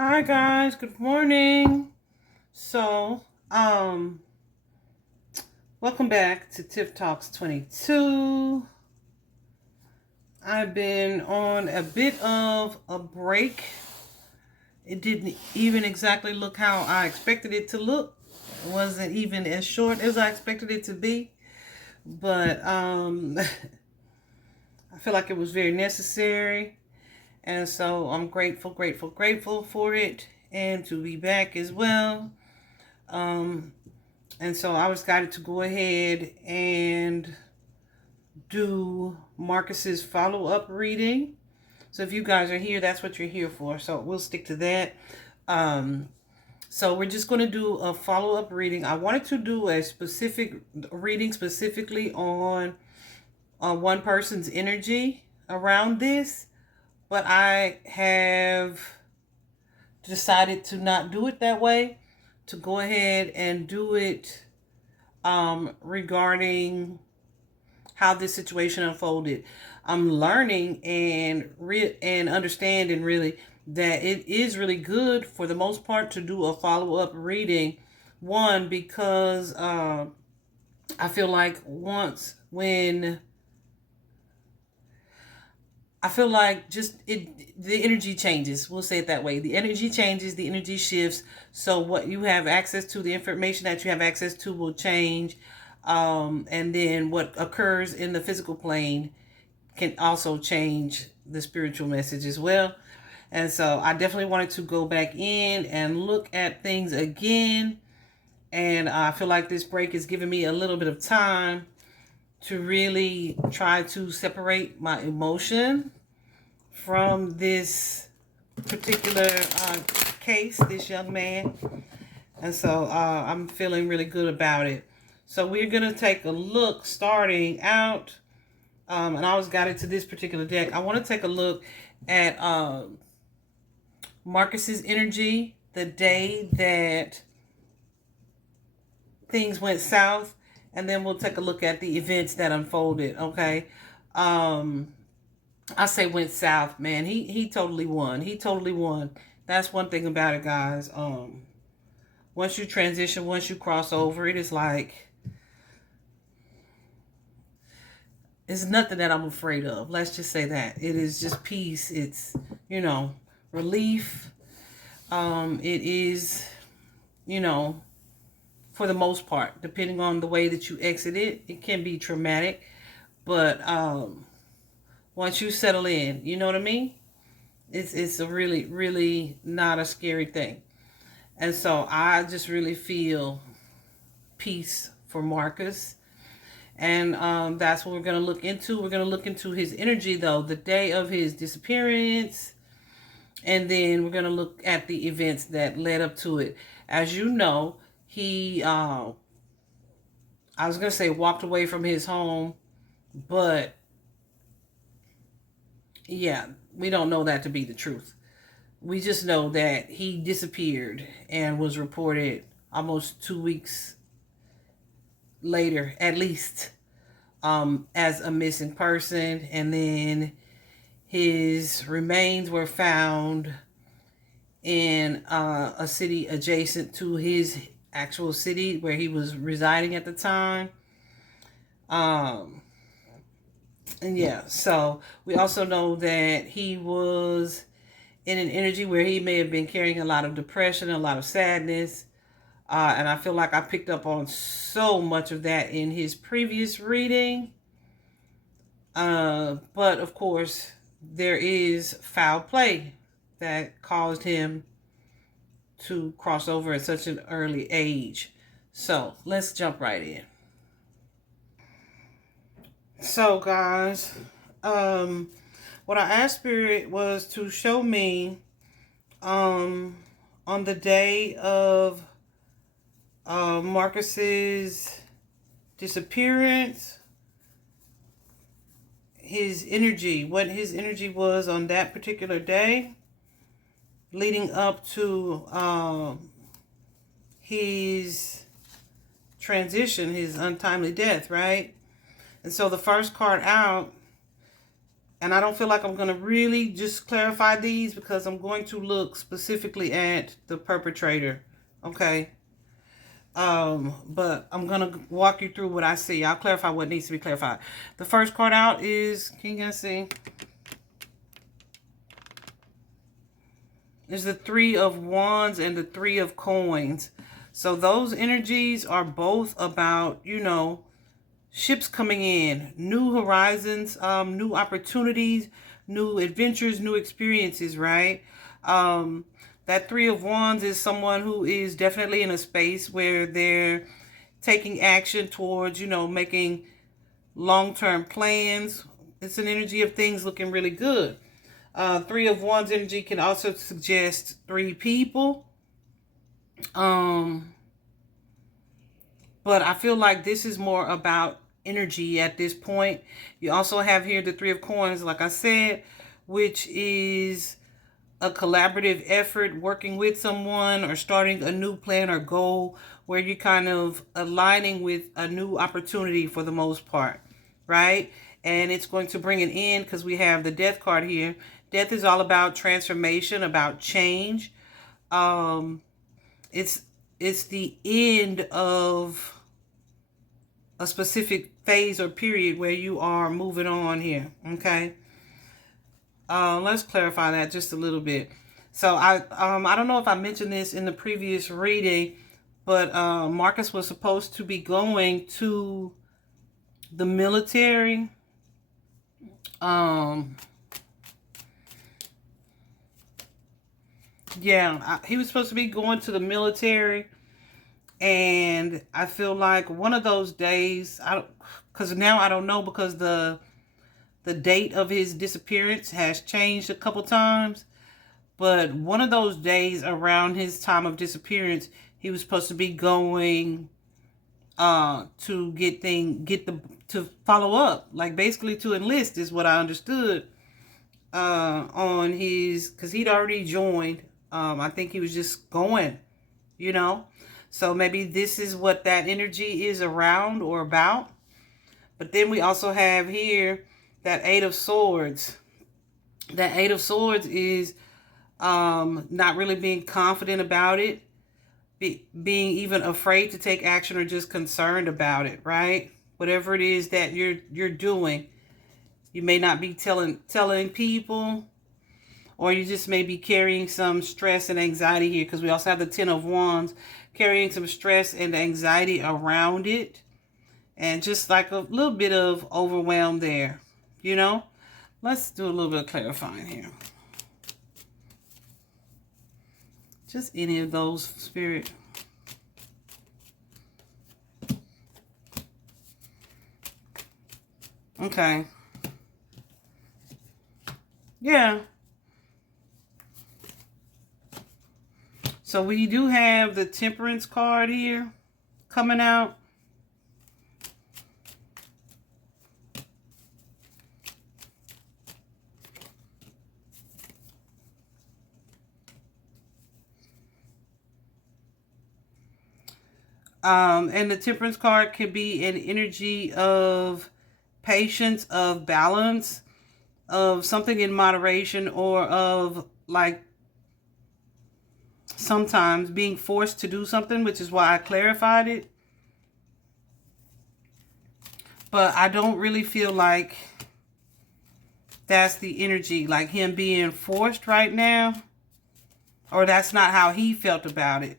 Hi guys, good morning. So, welcome back to Tip Talks 22. I've been on a bit of a break. It didn't even exactly look how I expected it to look. It wasn't even as short as I expected it to be. But I feel like it was very necessary. And so I'm grateful for it and to be back as well. And so I was guided to go ahead and do Marcus's follow-up reading. So if you guys are here, that's what you're here for. So we'll stick to that. So we're just going to do a follow-up reading. I wanted to do a specific reading specifically on one person's energy around this, but I have decided to not do it that way, to go ahead and do it regarding how this situation unfolded. I'm learning and understanding really that it is really good for the most part to do a follow-up reading. One, because I feel like the energy changes. We'll say it that way. The energy changes, the energy shifts. So what you have access to, the information that you have access to will change. And then what occurs in the physical plane can also change the spiritual message as well. And so I definitely wanted to go back in and look at things again. And I feel like this break is giving me a little bit of time to really try to separate my emotion from this particular case, this young man. And so I'm feeling really good about it. So we're going to take a look starting out. And I was guided to this particular deck. I want to take a look at Marcus's energy the day that things went south. And then we'll take a look at the events that unfolded, okay? I say went south, man. He totally won. He totally won. That's one thing about it, guys. Once you transition, once you cross over, it is like it's nothing that I'm afraid of. Let's just say that. It is just peace. It's, relief. It is, for the most part, depending on the way that you exit it, it can be traumatic. But once you settle in, you know what I mean? It's a really, really not a scary thing. And so I just really feel peace for Marcus. And that's what we're going to look into. We're going to look into his energy, though, the day of his disappearance. And then we're going to look at the events that led up to it. As you know, he, I was going to say walked away from his home, but yeah, we don't know that to be the truth. We just know that he disappeared and was reported almost 2 weeks later, at least, as a missing person. And then his remains were found in a city adjacent to his actual city where he was residing at the time. And yeah, so we also know that he was in an energy where he may have been carrying a lot of depression, a lot of sadness. And I feel like I picked up on so much of that in his previous reading. But of course, there is foul play that caused him to cross over at such an early age. So let's jump right in. So guys, what I asked Spirit was to show me on the day of Marcus's disappearance, his energy, what his energy was on that particular day, leading up to his transition, his untimely death, right? And so the first card out And I don't feel like I'm going to really just clarify these because I'm going to look specifically at the perpetrator. Okay. But I'm going to walk you through what I see. I'll clarify what needs to be clarified. The first card out is, can you guys see? There's the Three of Wands and the Three of Coins. So those energies are both about, you know, ships coming in, new horizons, new opportunities, new adventures, new experiences, right? That Three of Wands is someone who is definitely in a space where they're taking action towards, you know, making long-term plans. It's an energy of things looking really good. Three of Wands energy can also suggest three people. But I feel like this is more about energy at this point. You also have here the Three of Coins, like I said, which is a collaborative effort, working with someone or starting a new plan or goal where you're kind of aligning with a new opportunity for the most part, right? And it's going to bring an end because we have the Death card here. Death is all about transformation, about change. It's the end of a specific phase or period where you are moving on here, okay? Let's clarify that just a little bit. So I don't know if I mentioned this in the previous reading, but Marcus was supposed to be going to the military. He was supposed to be going to the military, and I feel like one of those days, because now I don't know, because the date of his disappearance has changed a couple times. But one of those days around his time of disappearance, he was supposed to be going to to follow up, like basically to enlist is what I understood on his, because he'd already joined. I think he was just going, you know. So maybe this is what that energy is around or about. But then we also have here that Eight of Swords. That Eight of Swords is not really being confident about it, being even afraid to take action or just concerned about it, right? Whatever it is that you're doing, you may not be telling people, or you just may be carrying some stress and anxiety here, because we also have the Ten of Wands, carrying some stress and anxiety around it, and just like a little bit of overwhelm there, you know? Let's do a little bit of clarifying here. Just any of those, Spirit. Okay. Yeah. So we do have the Temperance card here coming out. And the Temperance card can be an energy of patience, of balance, of something in moderation, or of like sometimes being forced to do something, which is why I clarified it. But I don't really feel like that's the energy, like him being forced right now, or that's not how he felt about it.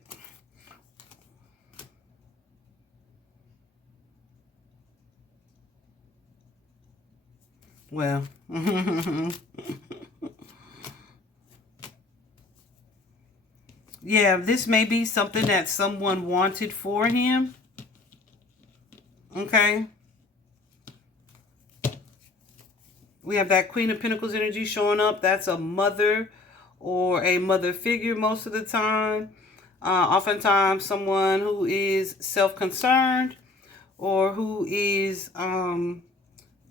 Well, yeah, this may be something that someone wanted for him. Okay. We have that Queen of Pentacles energy showing up. That's a mother or a mother figure most of the time. Oftentimes someone who is self-concerned, or who is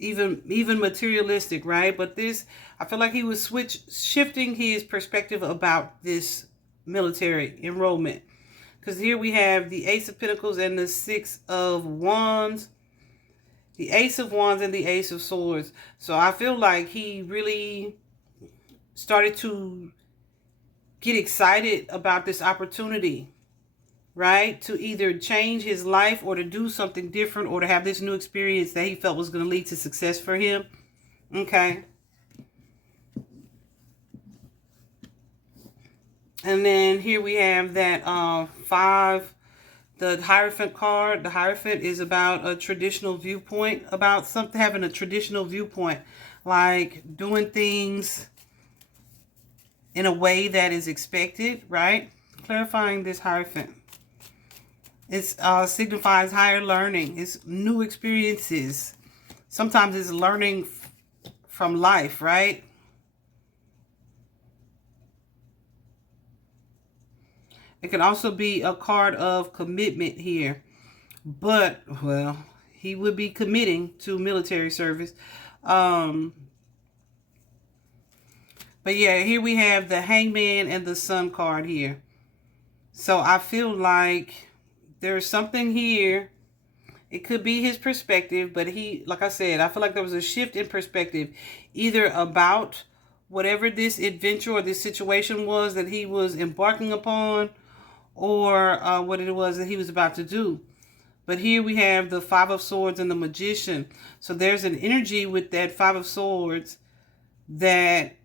even materialistic, right? But this, I feel like he was shifting his perspective about this military enrollment, because here we have the Ace of Pentacles and the Six of Wands. The Ace of Wands and the Ace of Swords. So I feel like he really started to get excited about this opportunity, right? To either change his life or to do something different or to have this new experience that he felt was going to lead to success for him. Okay. And then here we have that 5, the Hierophant card. The Hierophant is about a traditional viewpoint, about something, having a traditional viewpoint, like doing things in a way that is expected, right? Clarifying this Hierophant. It signifies higher learning. It's new experiences. Sometimes it's learning from life, right? It can also be a card of commitment here. But, well, he would be committing to military service. But yeah, here we have the Hangman and the Sun card here. So I feel like there's something here. It could be his perspective, but he, like I said, I feel like there was a shift in perspective, either about whatever this adventure or this situation was that he was embarking upon, or what it was that he was about to do. But here we have the 5 of Swords and the Magician. So there's an energy with that 5 of Swords that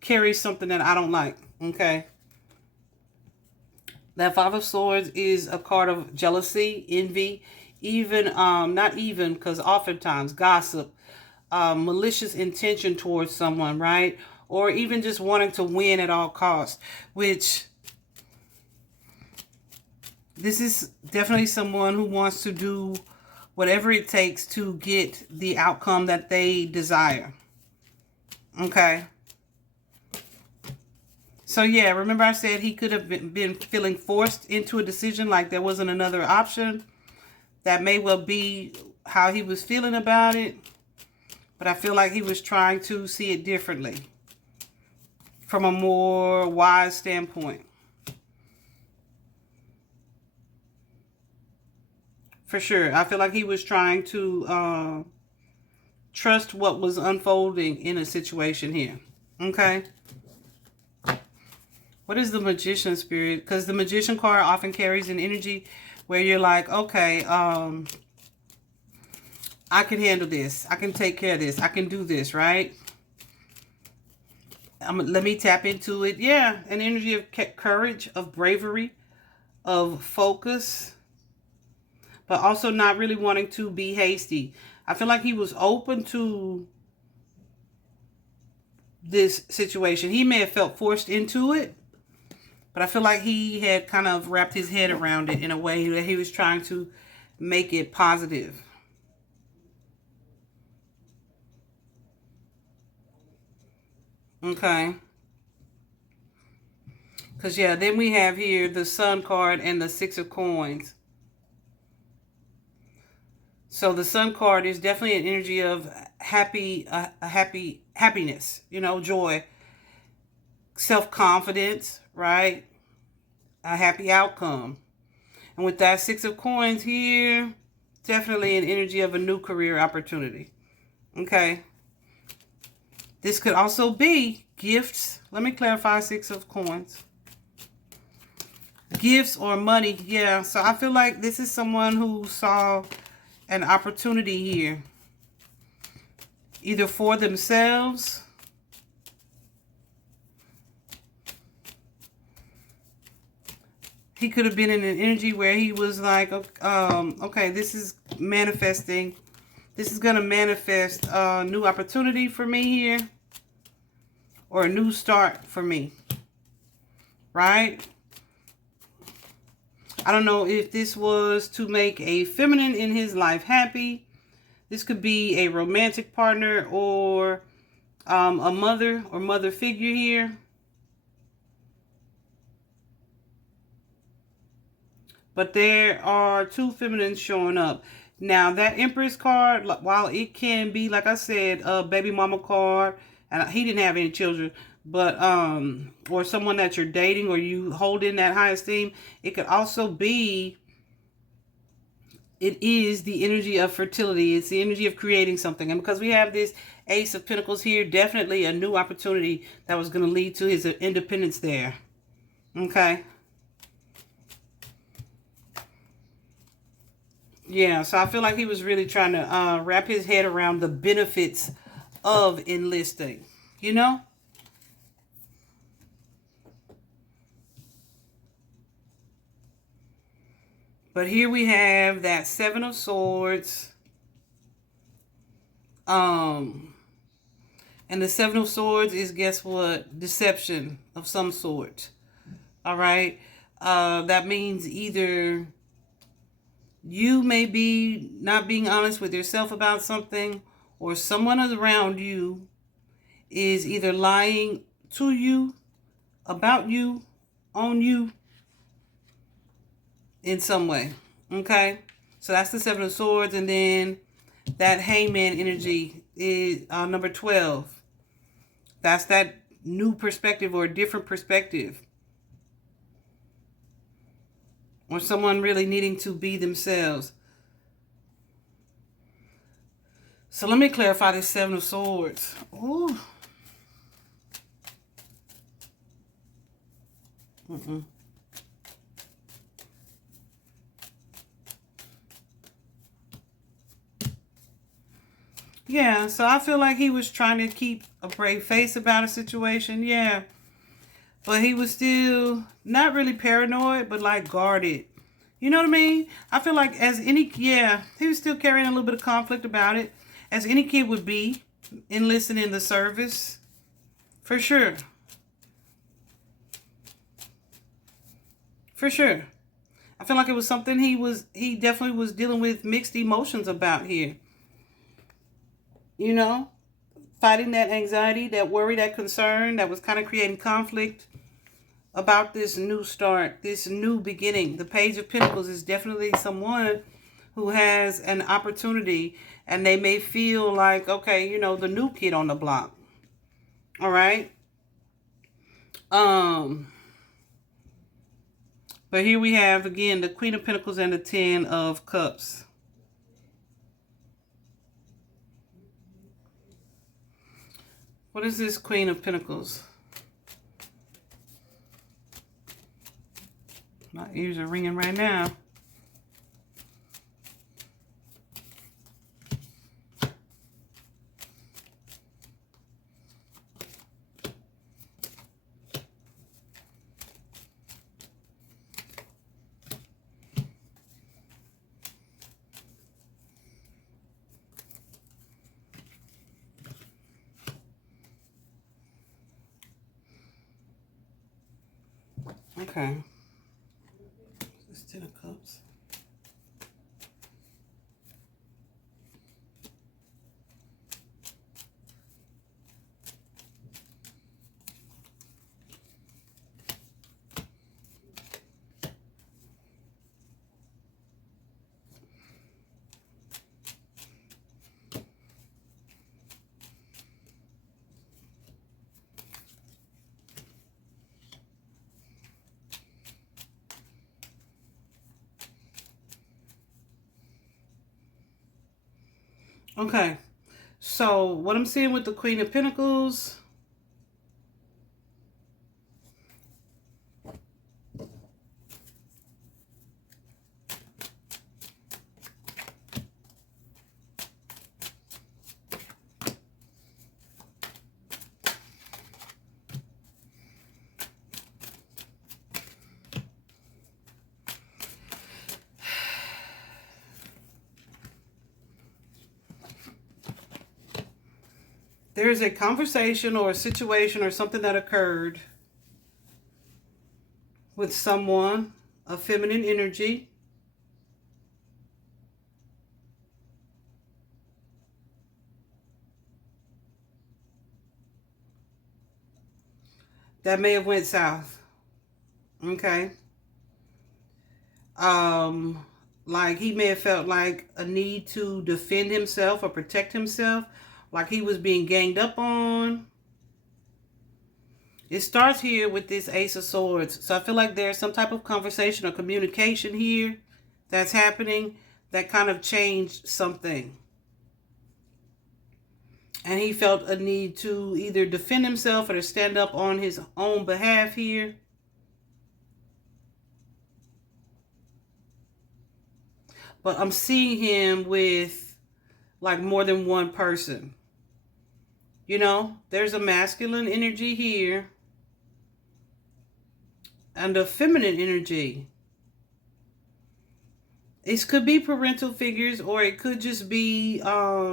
carries something that I don't like. Okay. That 5 of Swords is a card of jealousy, envy, even, not even, because oftentimes gossip, malicious intention towards someone, right? Or even just wanting to win at all costs, which this is definitely someone who wants to do whatever it takes to get the outcome that they desire. Okay. So yeah, remember I said he could have been feeling forced into a decision, like there wasn't another option. That may well be how he was feeling about it. But I feel like he was trying to see it differently, from a more wise standpoint. For sure. I feel like he was trying to trust what was unfolding in a situation here. Okay. What is the Magician spirit? Because the Magician card often carries an energy where you're like, okay, I can handle this. I can take care of this. I can do this, right? Let me tap into it. Yeah, an energy of courage, of bravery, of focus, but also not really wanting to be hasty. I feel like he was open to this situation. He may have felt forced into it, but I feel like he had kind of wrapped his head around it in a way that he was trying to make it positive. Okay. Because, yeah, then we have here the Sun card and the 6 of Coins. So the Sun card is definitely an energy of happiness, you know, joy, self-confidence, right? A happy outcome. And with that 6 of Coins here, definitely an energy of a new career opportunity. Okay. This could also be gifts. Let me clarify 6 of Coins. Gifts or money. Yeah. So I feel like this is someone who saw an opportunity here, either for themselves he could have been in an energy where he was like, okay, this is manifesting. This is going to manifest a new opportunity for me here, or a new start for me, right? I don't know if this was to make a feminine in his life happy. This could be a romantic partner or a mother or mother figure here. But there are 2 feminines showing up. Now, that Empress card, while it can be, like I said, a baby mama card, and he didn't have any children, but, or someone that you're dating or you hold in that high esteem, it could also be it is the energy of fertility. It's the energy of creating something. And because we have this Ace of Pentacles here, definitely a new opportunity that was going to lead to his independence there. Okay. Yeah, so I feel like he was really trying to wrap his head around the benefits of enlisting, you know? But here we have that Seven of Swords. And the Seven of Swords is, guess what? Deception of some sort. All right? That means either you may be not being honest with yourself about something, or someone around you is either lying to you, about you, on you, in some way. Okay? So that's the Seven of Swords. And then that Hangman energy is number 12. That's that new perspective or a different perspective. Or someone really needing to be themselves. So let me clarify this Seven of Swords. Ooh. Yeah, so I feel like he was trying to keep a brave face about a situation. Yeah. But he was still not really paranoid, but like guarded. You know what I mean? I feel like as any, yeah, he was still carrying a little bit of conflict about it, as any kid would be, enlisting in the service. For sure. For sure. I feel like it was something he definitely was dealing with mixed emotions about here. You know? Fighting that anxiety, that worry, that concern that was kind of creating conflict about this new start, this new beginning. The Page of Pentacles is definitely someone who has an opportunity, and they may feel like, okay, you know, the new kid on the block. All right. But here we have again the Queen of Pentacles and the Ten of Cups. What is this Queen of Pentacles? My ears are ringing right now. Okay. This Ten of Cups. Okay, so what I'm seeing with the Queen of Pentacles, there's a conversation or a situation or something that occurred with someone of feminine energy. That may have went south. Okay. Like he may have felt like a need to defend himself or protect himself, like he was being ganged up on. It starts here with this Ace of Swords. So I feel like there's some type of conversation or communication here that's happening that kind of changed something. And he felt a need to either defend himself or to stand up on his own behalf here. But I'm seeing him with like more than one person. You know, there's a masculine energy here and a feminine energy. It could be parental figures, or it could just be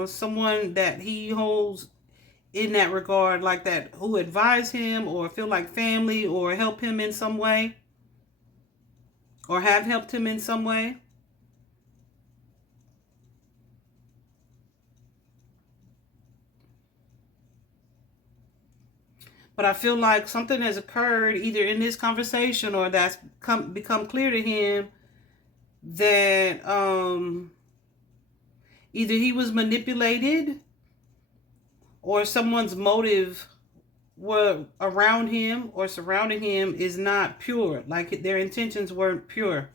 someone that he holds in that regard, like that, who advise him or feel like family or help him in some way, or have helped him in some way. But I feel like something has occurred either in this conversation or that's become clear to him that either he was manipulated or someone's motive were around him or surrounding him is not pure. Like their intentions weren't pure.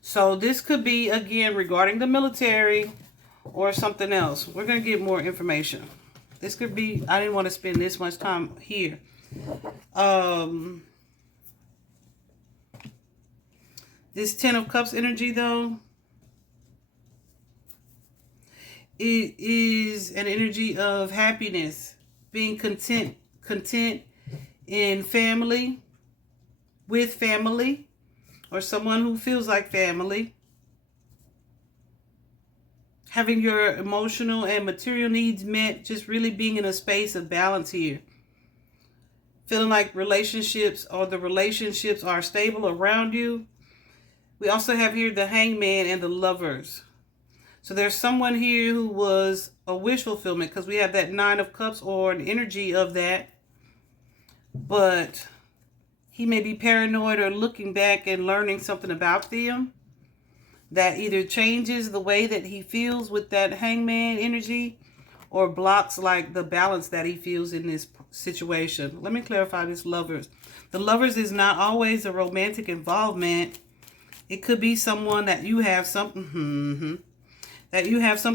So this could be, again, regarding the military or something else. We're going to get more information. This could be, I didn't want to spend this much time here. This 10 of Cups energy, though, it is an energy of happiness, being content in family, with family, or someone who feels like family. Having your emotional and material needs met, just really being in a space of balance here. Feeling like relationships are stable around you. We also have here the Hangman and the Lovers. So there's someone here who was a wish fulfillment, because we have that 9 of Cups or an energy of that. But he may be paranoid or looking back and learning something about them that either changes the way that he feels with that Hangman energy or blocks like the balance that he feels in this situation. Let me clarify this Lovers. The Lovers is not always a romantic involvement. It could be someone that you have some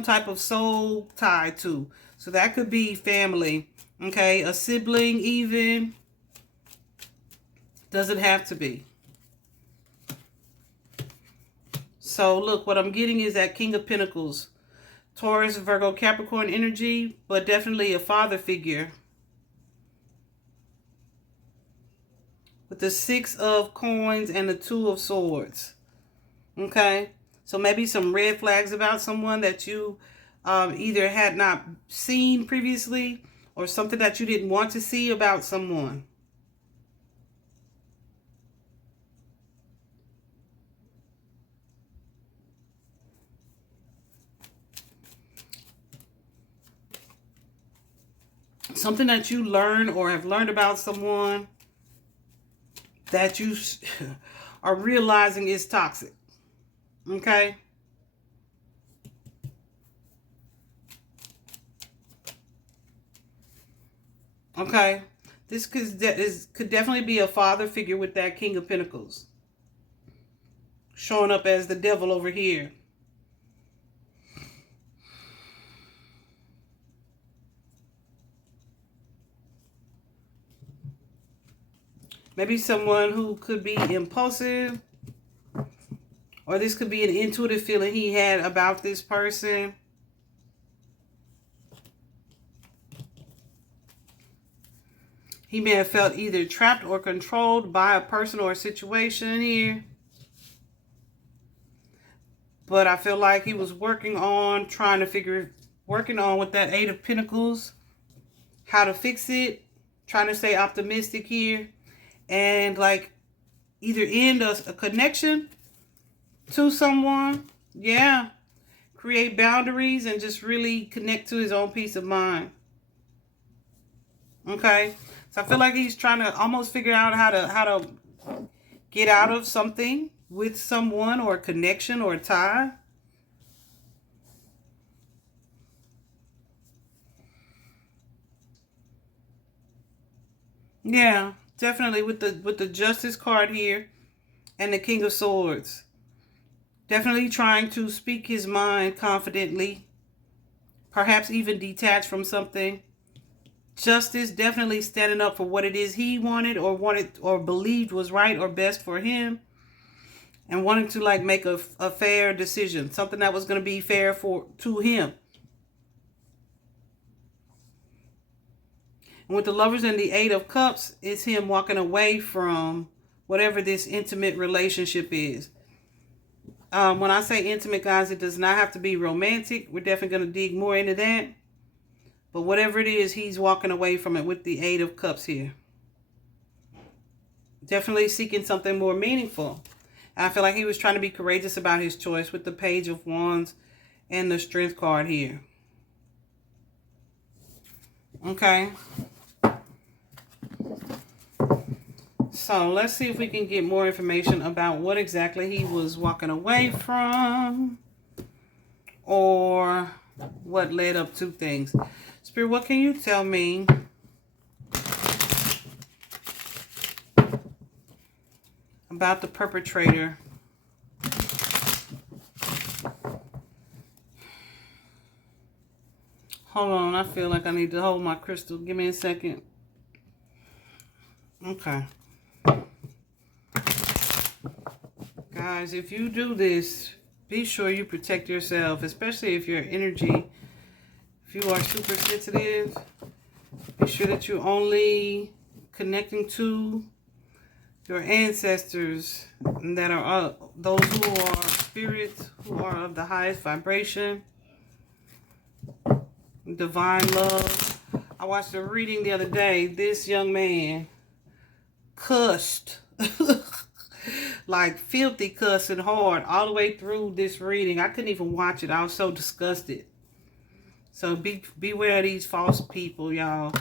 type of soul tie to. So that could be family, okay? A sibling even. Doesn't have to be. So look, what I'm getting is that King of Pentacles. Taurus, Virgo, Capricorn energy, but definitely a father figure. With the 6 of Coins and the 2 of Swords. Okay? So maybe some red flags about someone that you either had not seen previously or something that you didn't want to see about someone. Something that you learn or have learned about someone that you are realizing is toxic. Okay? Okay? This could definitely be a father figure with that King of Pentacles. Showing up as the devil over here. Maybe someone who could be impulsive. Or this could be an intuitive feeling he had about this person. He may have felt either trapped or controlled by a person or a situation here. But I feel like he was working on with that 8 of Pentacles, how to fix it, trying to stay optimistic here, and like either end a connection to someone, yeah, create boundaries and just really connect to his own peace of mind. Okay, so I feel like he's trying to almost figure out how to get out of something with someone or a connection or a tie. Yeah, Definitely with the Justice card here and the King of Swords. Definitely trying to speak his mind confidently. Perhaps even detached from something. Justice, definitely standing up for what it is he wanted or believed was right or best for him. And wanting to like make a fair decision. Something that was going to be fair to him. And with the Lovers and the Eight of Cups, it's him walking away from whatever this intimate relationship is. When I say intimate, guys, it does not have to be romantic. We're definitely going to dig more into that. But whatever it is, he's walking away from it with the Eight of Cups here. Definitely seeking something more meaningful. I feel like he was trying to be courageous about his choice with the Page of Wands and the Strength card here. Okay. So let's see if we can get more information about what exactly he was walking away from or what led up to things. Spirit, what can you tell me about the perpetrator? Hold on, I feel like I need to hold my crystal. Give me a second. Okay. Guys, if you do this, be sure you protect yourself, especially if your energy, if you are super sensitive, be sure that you're only connecting to your ancestors that are those who are spirits, who are of the highest vibration, divine love. I watched a reading the other day. This young man cussed like filthy cussing hard all the way through this reading. I couldn't even watch it. I was so disgusted. So beware of these false people, y'all.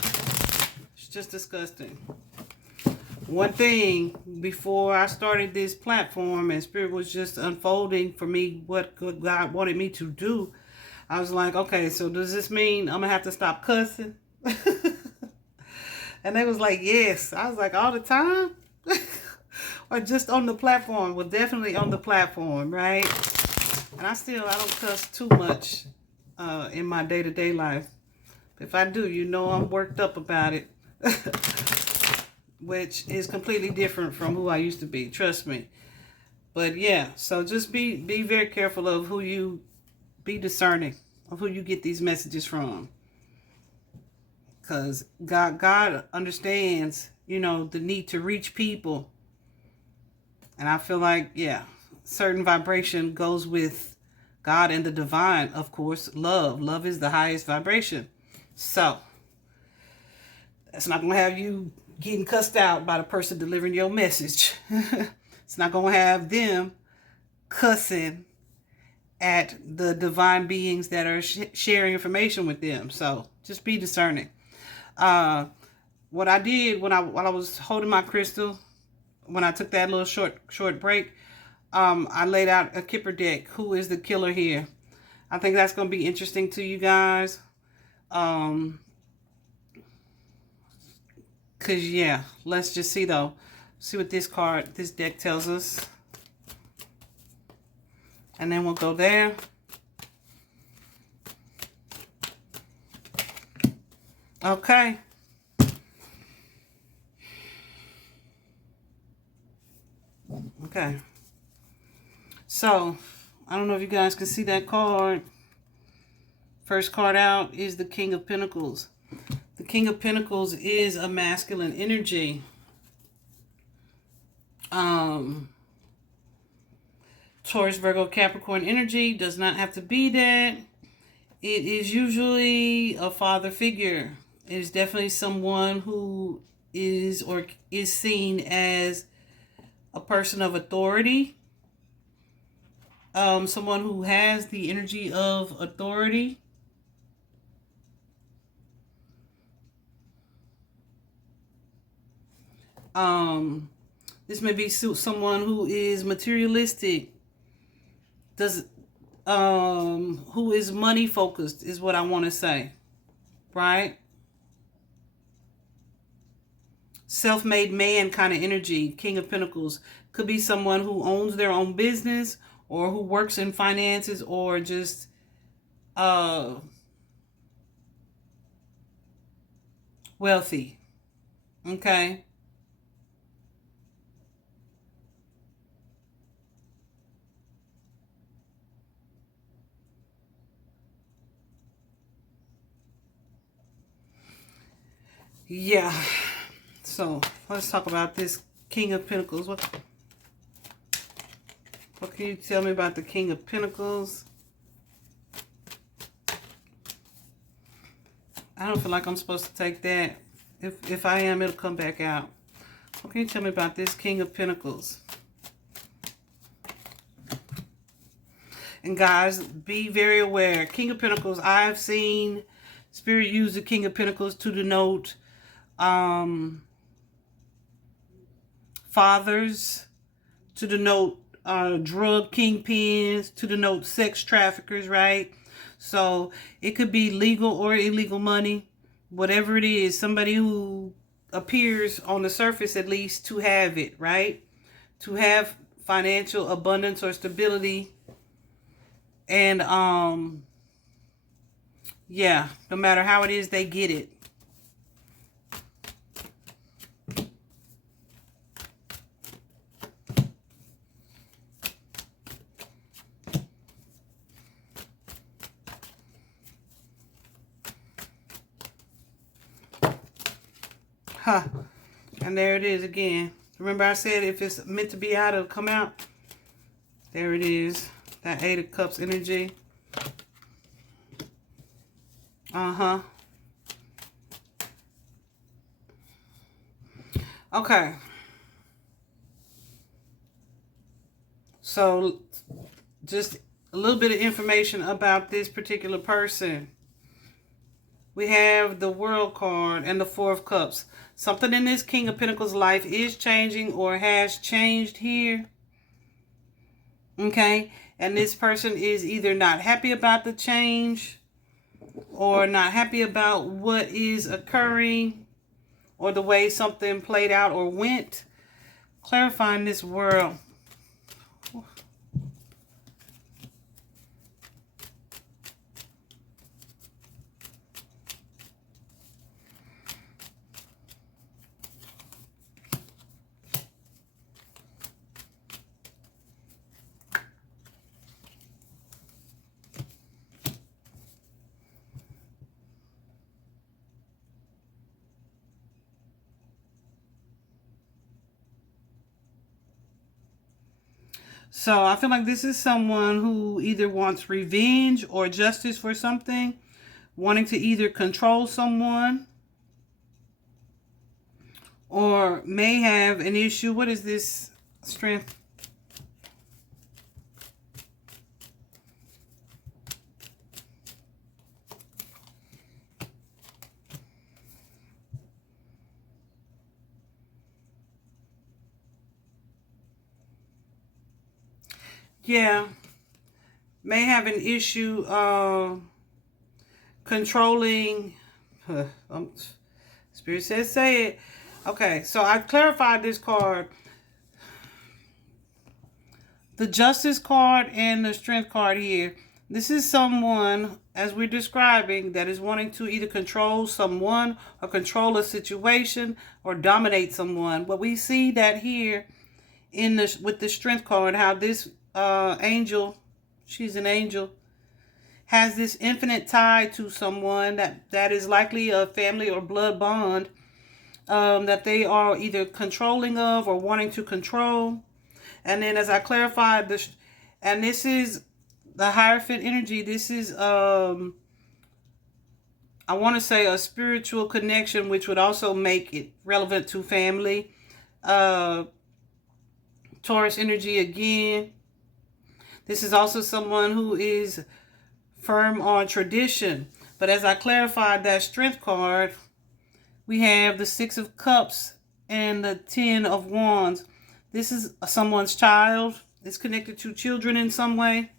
It's just disgusting. One thing, before I started this platform and Spirit was just unfolding for me what God wanted me to do, I was like, okay, so does this mean I'm going to have to stop cussing? And they was like, yes. I was like, all the time? Or just on the platform? Well, definitely on the platform, right? And I don't cuss too much in my day-to-day life. If I do, you know I'm worked up about it. Which is completely different from who I used to be. Trust me. But yeah, so just be very careful of who you, be discerning of who you get these messages from. Because God understands, you know, the need to reach people. And I feel like, yeah, certain vibration goes with God and the divine, of course, love. Love is the highest vibration. So, that's not going to have you getting cussed out by the person delivering your message. It's not going to have them cussing at the divine beings that are sharing information with them. So, just be discerning. What I did while I was holding my crystal, when I took that little short break, I laid out a Kipper deck. Who is the killer here? I think that's going to be interesting to you guys. Because, yeah, let's just see, though. See what this deck tells us. And then we'll go there. Okay. Okay. So, I don't know if you guys can see that card. First card out is the King of Pentacles. The King of Pentacles is a masculine energy. Taurus, Virgo, Capricorn energy does not have to be that. It is usually a father figure. It is definitely someone who is seen as a person of authority. Someone who has the energy of authority. This may be someone who is materialistic. Who is money focused is what I want to say, right? self-made man kind of energy. King of Pentacles could be someone who owns their own business or who works in finances or just wealthy. Okay. Yeah. So let's talk about this King of Pentacles. What can you tell me about the King of Pentacles? I don't feel like I'm supposed to take that. If I am, it'll come back out. What can you tell me about this King of Pentacles? And guys, be very aware. King of Pentacles, I've seen Spirit use the King of Pentacles to denote fathers, to denote drug kingpins, to denote sex traffickers, right? So it could be legal or illegal money. Whatever it is, somebody who appears on the surface at least to have it, right? To have financial abundance or stability. And yeah, no matter how it is, they get it. Huh. And there it is again. Remember I said if it's meant to be out, it'll come out. There it is. That Eight of Cups energy. Uh-huh. Okay. So just a little bit of information about this particular person. We have the World card and the Four of Cups. Something in this King of Pentacles life is changing or has changed here. Okay? And this person is either not happy about the change or not happy about what is occurring or the way something played out or went. Clarifying this World. So I feel like this is someone who either wants revenge or justice for something, wanting to either control someone or may have an issue. What is this? Strength. Yeah. May have an issue controlling. Spirit says say it. Okay, so I clarified this card. The Justice card and the Strength card here. This is someone, as we're describing, that is wanting to either control someone or control a situation or dominate someone. But we see that here in the with the Strength card, how this angel, she's an angel, has this infinite tie to someone that is likely a family or blood bond that they are either controlling of or wanting to control. And then as I clarified, and this is the Hierophant energy. This is, I want to say a spiritual connection, which would also make it relevant to family. Taurus energy again. This is also someone who is firm on tradition. But as I clarified that Strength card, we have the Six of Cups and the Ten of Wands. This is someone's child. It's connected to children in some way.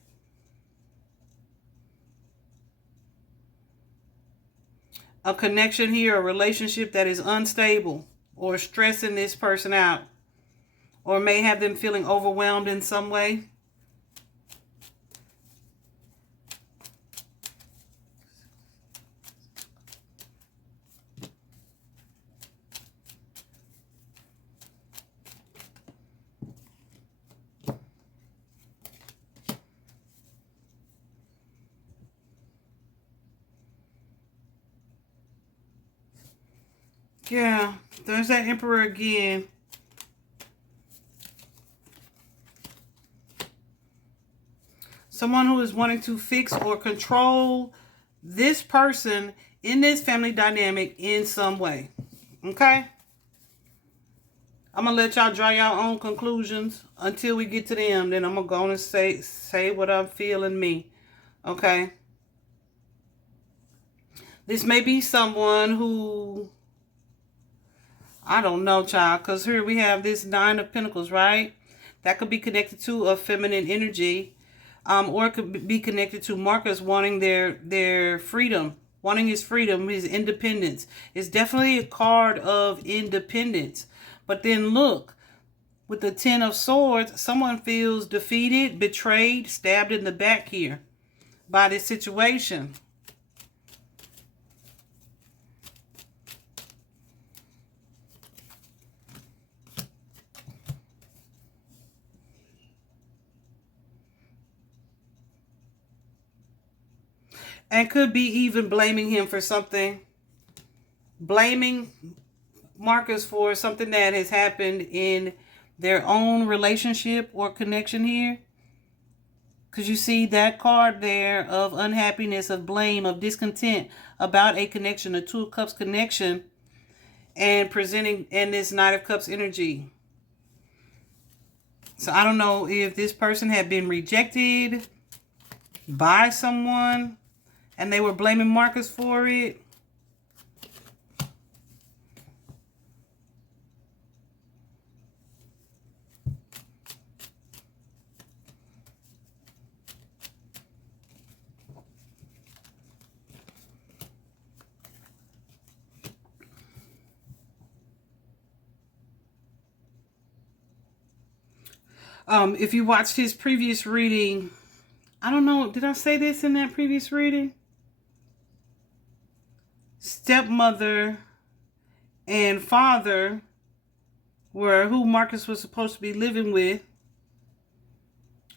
A connection here, a relationship that is unstable. or stressing this person out, or may have them feeling overwhelmed in some way. Yeah, there's that Emperor again. Someone who is wanting to fix or control this person in this family dynamic in some way. Okay? I'm going to let y'all draw your own conclusions until we get to them. Then I'm going to go on and say what I'm feeling me. Okay? This may be someone who, I don't know, child, because here we have this Nine of Pentacles, right? That could be connected to a feminine energy, or it could be connected to Marcus wanting their freedom, wanting his freedom, his independence. It's definitely a card of independence. But then look, with the Ten of Swords, someone feels defeated, betrayed, stabbed in the back here by this situation. And could be even blaming him for something. Blaming Marcus for something that has happened in their own relationship or connection here. Because you see that card there of unhappiness, of blame, of discontent about a connection, a Two of Cups connection, and presenting in this Knight of Cups energy. So I don't know if this person had been rejected by someone and they were blaming Marcus for it. If you watched his previous reading, I don't know, did I say this in that previous reading? Stepmother and father were who Marcus was supposed to be living with.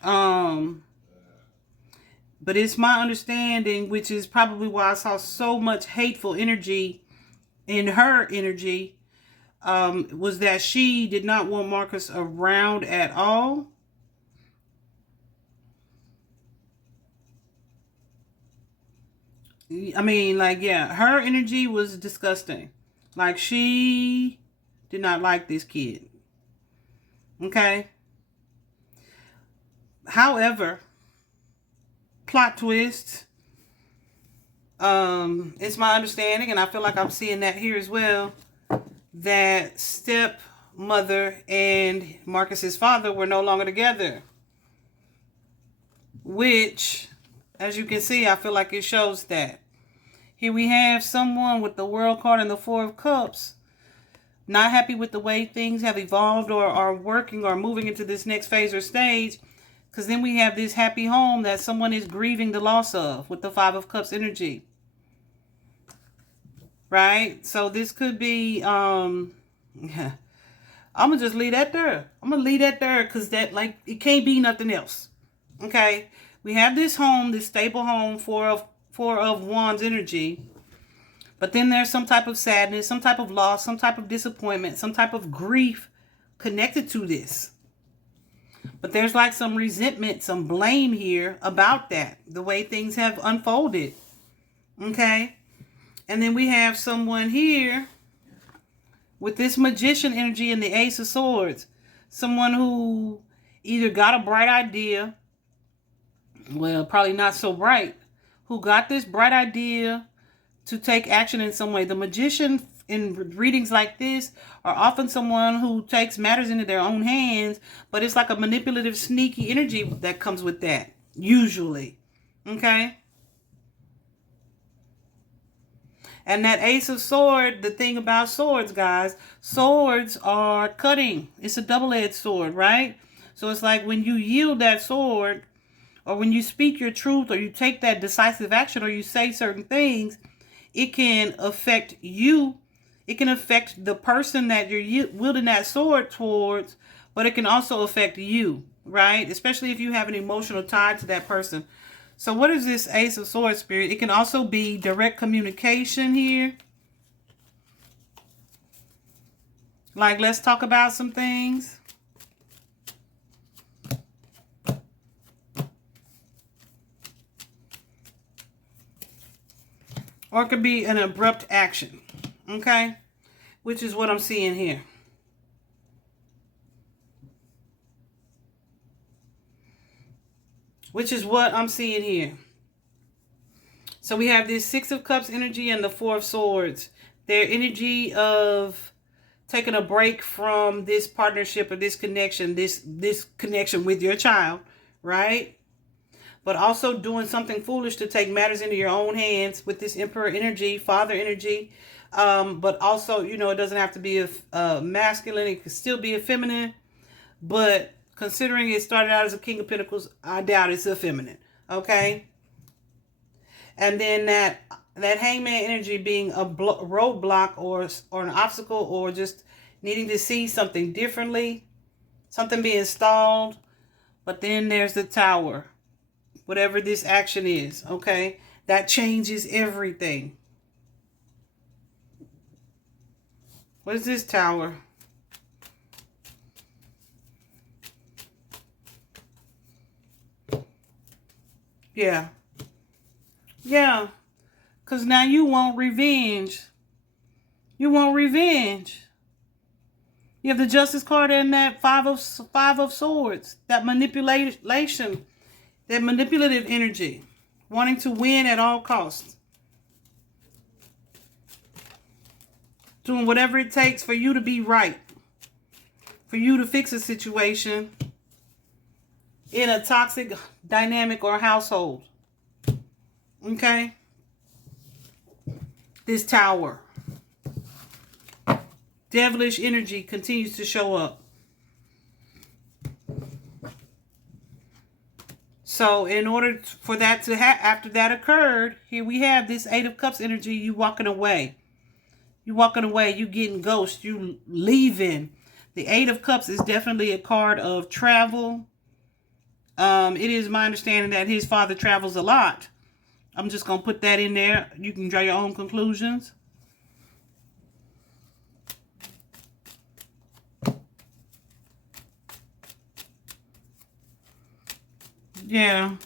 But it's my understanding, which is probably why I saw so much hateful energy in her energy, was that she did not want Marcus around at all. I mean, like, yeah, her energy was disgusting. Like, she did not like this kid. Okay? However, plot twist, it's my understanding, and I feel like I'm seeing that here as well, that stepmother and Marcus's father were no longer together. Which, as you can see, I feel like it shows that. Here we have someone with the World card and the Four of Cups, not happy with the way things have evolved or are working or moving into this next phase or stage. Because then we have this happy home that someone is grieving the loss of with the Five of Cups energy. Right? So this could be, I'm going to just leave that there. I'm going to leave that there because that, like, it can't be nothing else. Okay? We have this home, this stable home, Four of Wands energy. But then there's some type of sadness, some type of loss, some type of disappointment, some type of grief connected to this. But there's like some resentment, some blame here about that, the way things have unfolded. Okay? And then we have someone here with this Magician energy and the Ace of Swords. Someone who either got a bright idea, well, probably not so bright, who got this bright idea to take action in some way. The Magician in readings like this are often someone who takes matters into their own hands, but it's like a manipulative, sneaky energy that comes with that, usually. Okay? And that Ace of Sword, the thing about swords, guys, swords are cutting. It's a double-edged sword, right? So it's like when you yield that sword, or when you speak your truth, or you take that decisive action, or you say certain things, it can affect you. It can affect the person that you're wielding that sword towards, but it can also affect you, right? Especially if you have an emotional tie to that person. So what is this Ace of Swords, Spirit? It can also be direct communication here. Like, let's talk about some things. Or it could be an abrupt action, okay? Which is what I'm seeing here. Which is what I'm seeing here. So we have this Six of Cups energy and the Four of Swords. Their energy of taking a break from this partnership or this connection, this connection with your child, right? But also doing something foolish to take matters into your own hands with this Emperor energy, Father energy. But also, you know, it doesn't have to be a masculine. It could still be a feminine. But considering it started out as a King of Pentacles, I doubt it's a feminine. Okay? And then that Hangman energy being a roadblock or an obstacle, or just needing to see something differently. Something being stalled. But then there's the Tower. Whatever this action is, okay? That changes everything. What is this Tower? Yeah. Yeah. Because now you want revenge. You want revenge. You have the Justice card and that Five of Swords. That manipulation. That manipulative energy. Wanting to win at all costs. Doing whatever it takes for you to be right. For you to fix a situation in a toxic dynamic or household. Okay? This Tower. Devilish energy continues to show up. So in order for that to after that occurred, here we have this Eight of Cups energy. You walking away. You walking away. You getting ghost. You leaving. The Eight of Cups is definitely a card of travel. It is my understanding that his father travels a lot. I'm just going to put that in there. You can draw your own conclusions. Yeah.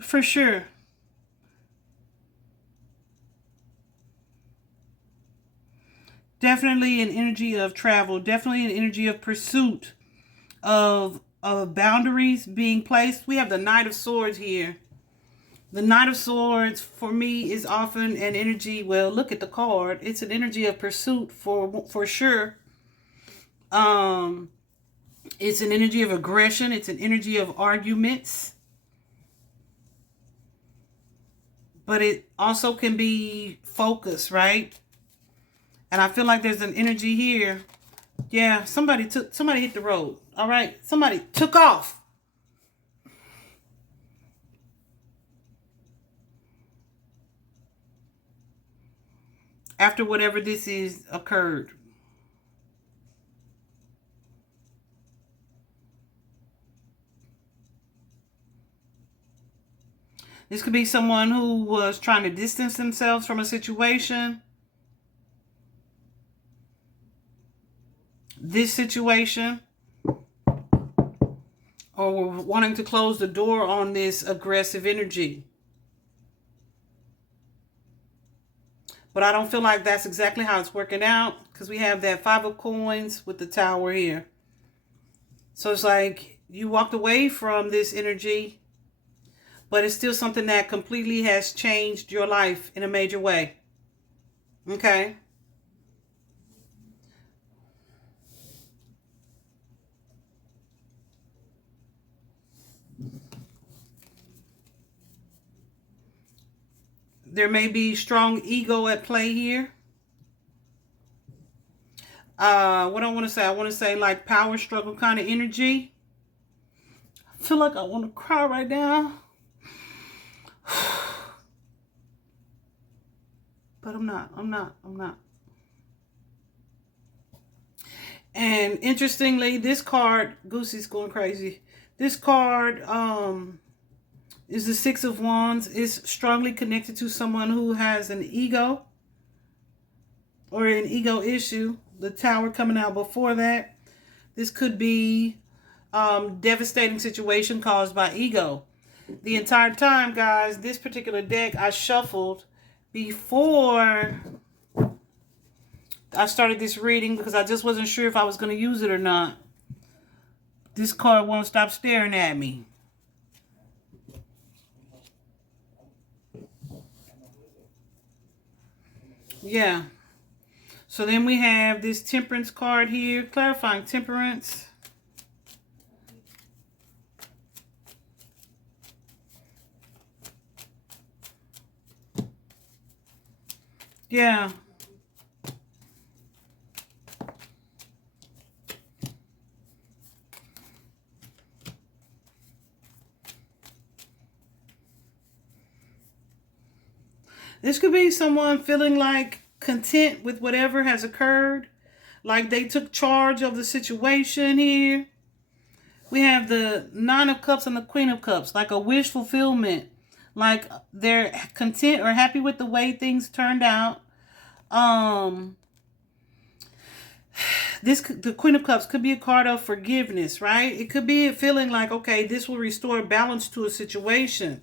For sure. Definitely an energy of travel. Definitely an energy of pursuit. Of boundaries being placed. We have the Knight of Swords here. The Knight of Swords, for me, is often an energy, well, look at the card. It's an energy of pursuit for sure. It's an energy of aggression. It's an energy of arguments. But it also can be focus, right? And I feel like there's an energy here. Yeah, somebody hit the road. All right, somebody took off. After whatever this is occurred. This could be someone who was trying to distance themselves from a situation. This situation. Or were wanting to close the door on this aggressive energy. But I don't feel like that's exactly how it's working out, because we have that Five of Coins with the Tower here. So it's like you walked away from this energy, but it's still something that completely has changed your life in a major way. Okay? There may be strong ego at play here. What I want to say? I want to say like power struggle kind of energy. I feel like I want to cry right now. But I'm not. And interestingly, this card, Goosey's going crazy. This card is the Six of Wands. It's strongly connected to someone who has an ego or an ego issue. The Tower coming out before that. This could be devastating situation caused by ego. The entire time, guys, this particular deck I shuffled before I started this reading because I just wasn't sure if I was going to use it or not. This card won't stop staring at me. Yeah. So then we have this Temperance card here, clarifying temperance. Yeah. This could be someone feeling like content with whatever has occurred. Like they took charge of the situation here. We have the Nine of Cups and the Queen of Cups. Like a wish fulfillment. Like they're content or happy with the way things turned out. The Queen of Cups could be a card of forgiveness, right? It could be a feeling like, okay, this will restore balance to a situation.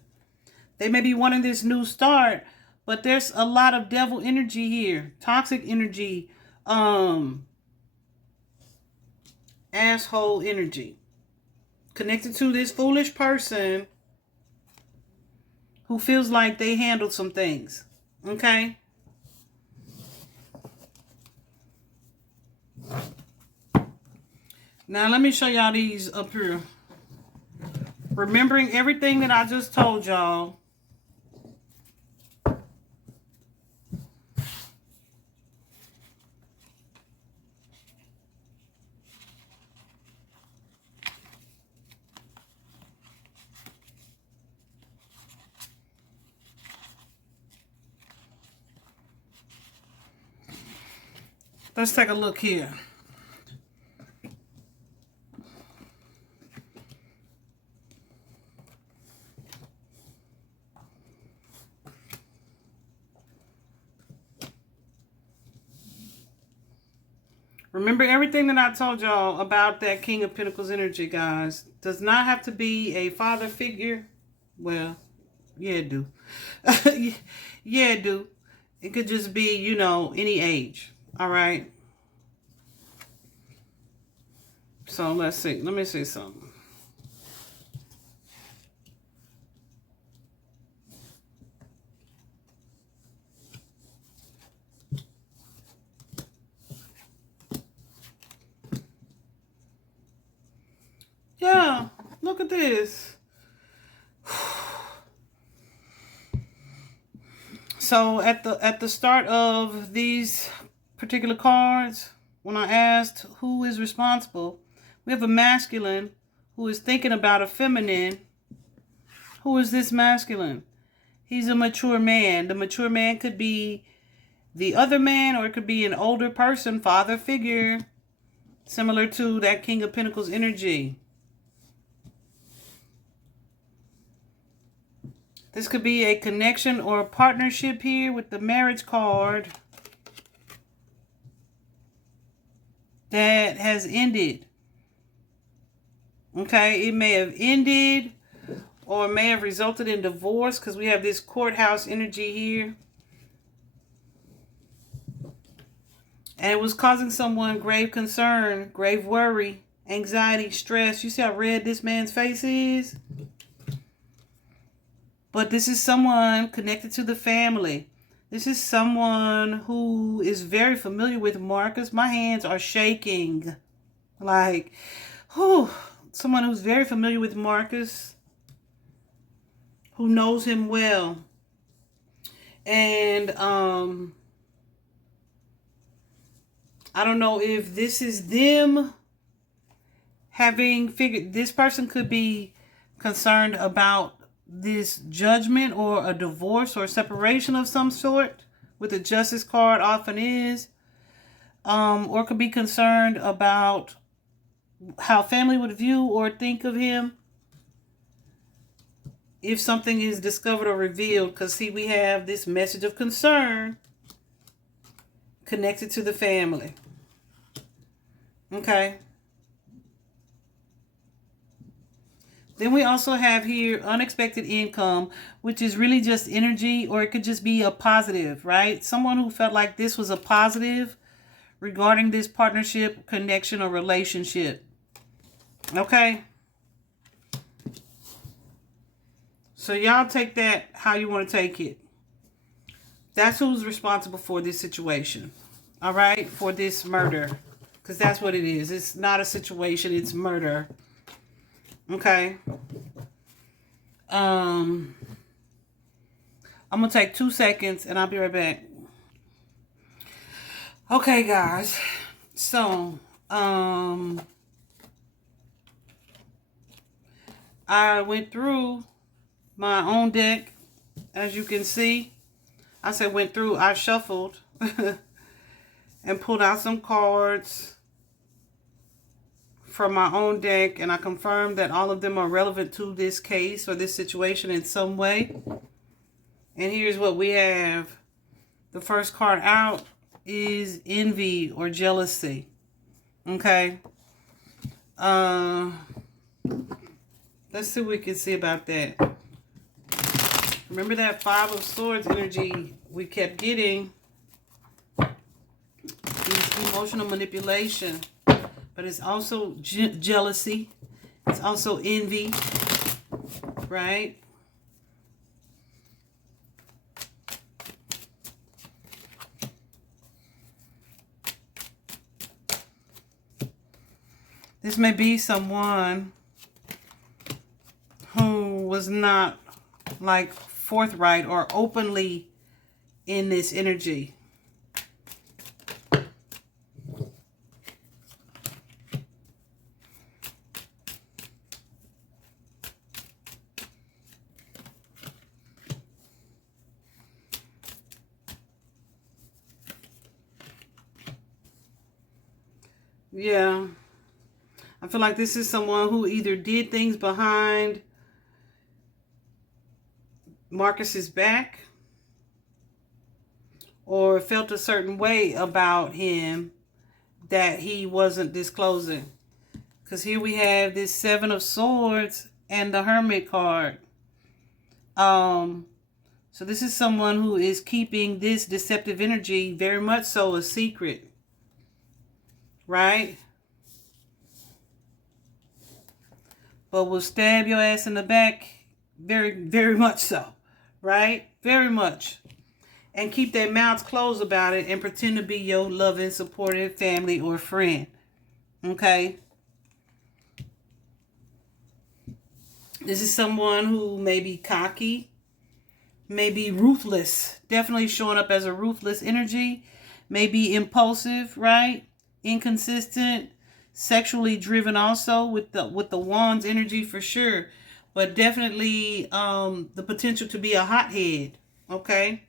They may be wanting this new start, but there's a lot of devil energy here. Toxic energy. Asshole energy. Connected to this foolish person who feels like they handled some things. Okay? Now, let me show y'all these up here. Remembering everything that I just told y'all. Let's take a look here. Remember everything that I told y'all about that King of Pentacles energy, guys. Does not have to be a father figure. Well, yeah, it do. Yeah, it do. It could just be, you know, any age. All right. So let's see. Let me see something. Yeah, look at this. So at the start of these particular cards, when I asked who is responsible, we have a masculine who is thinking about a feminine. Who is this masculine? He's a mature man. The mature man could be the other man, or it could be an older person, father figure, similar to that King of Pentacles energy. This could be a connection or a partnership here with the marriage card that has ended. Okay, it may have ended or may have resulted in divorce because we have this courthouse energy here. And it was causing someone grave concern, grave worry, anxiety, stress. You see how red this man's face is? But this is someone connected to the family. This is someone who is very familiar with Marcus. My hands are shaking. Like, whew, someone who's very familiar with Marcus, who knows him well. And I don't know if this is them having figured, this person could be concerned about this judgment or a divorce or separation of some sort, with the justice card often is, or could be concerned about how family would view or think of him if something is discovered or revealed. Because see, we have this message of concern connected to the family. Okay. Then we also have here unexpected income, which is really just energy, or it could just be a positive, right? Someone who felt like this was a positive regarding this partnership, connection, or relationship. Okay. So y'all take that how you want to take it. That's who's responsible for this situation. All right? For this murder. Because that's what it is. It's not a situation. It's murder. Okay. I'm going to take 2 seconds and I'll be right back. Okay, guys. So, I went through my own deck. As you can see, I said went through, I shuffled and pulled out some cards from my own deck, and I confirmed that all of them are relevant to this case or this situation in some way. And here's what we have. The first card out is envy or jealousy. Okay. Let's see what we can see about that. Remember that Five of Swords energy we kept getting? It's emotional manipulation. But it's also jealousy. It's also envy. Right? This may be someone who was not like forthright or openly in this energy. Yeah. I feel like this is someone who either did things behind Marcus's back or felt a certain way about him that he wasn't disclosing. Because here we have this Seven of Swords and the Hermit card. So this is someone who is keeping this deceptive energy very much so a secret. Right? But will stab your ass in the back very, very much so. Right? Very much. And keep their mouths closed about it and pretend to be your loving, supportive family or friend. Okay? This is someone who may be cocky, may be ruthless. Definitely showing up as a ruthless energy. May be impulsive, right? Inconsistent, sexually driven also with the Wands energy for sure. But definitely the potential to be a hothead. Okay?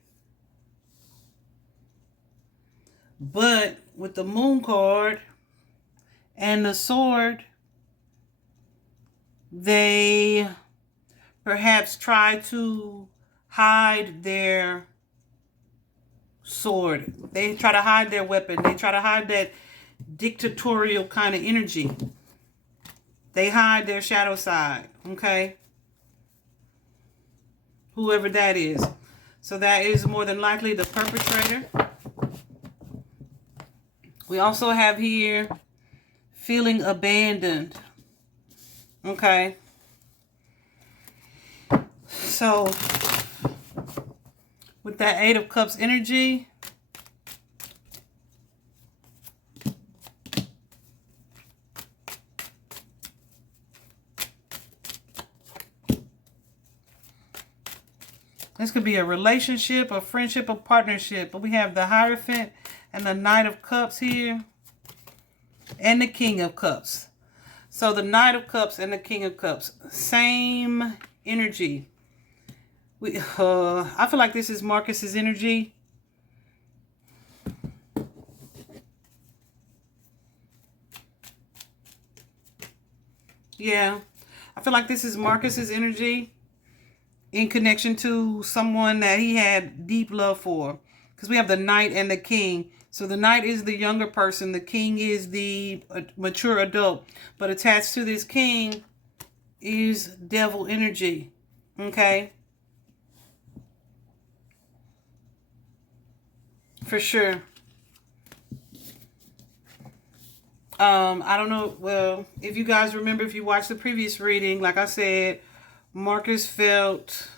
But with the Moon card and the Sword, they perhaps try to hide their sword. They try to hide their weapon. They try to hide that dictatorial kind of energy. They hide their shadow side. Okay? Whoever that is. So that is more than likely the perpetrator. We also have here feeling abandoned. Okay. So with that Eight of Cups energy, This could be a relationship, a friendship, a partnership. But we have the Hierophant and the Knight of Cups here. And the King of Cups. So the Knight of Cups and the King of Cups. Same energy. I feel like this is Marcus's energy. Yeah. I feel like this is Marcus's energy in connection to someone that he had deep love for. Because we have the Knight and the King. So the Knight is the younger person. The King is the mature adult. But attached to this King is devil energy. Okay? For sure. I don't know. Well, if you guys remember, if you watched the previous reading, like I said, Marcus felt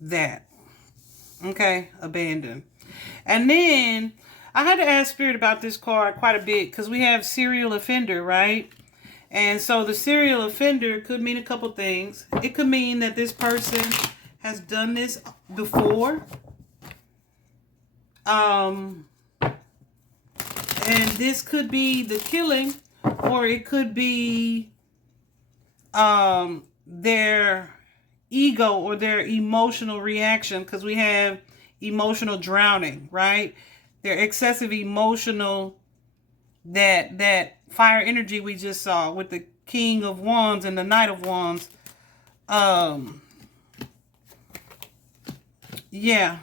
that. Okay? Abandoned. And then I had to ask Spirit about this card quite a bit because we have serial offender, right? And so the serial offender could mean a couple things. It could mean that this person has done this before. And this could be the killing, or it could be their ego or their emotional reaction, because we have emotional drowning, right? Their excessive emotional, that fire energy we just saw with the King of Wands and the Knight of Wands. Yeah.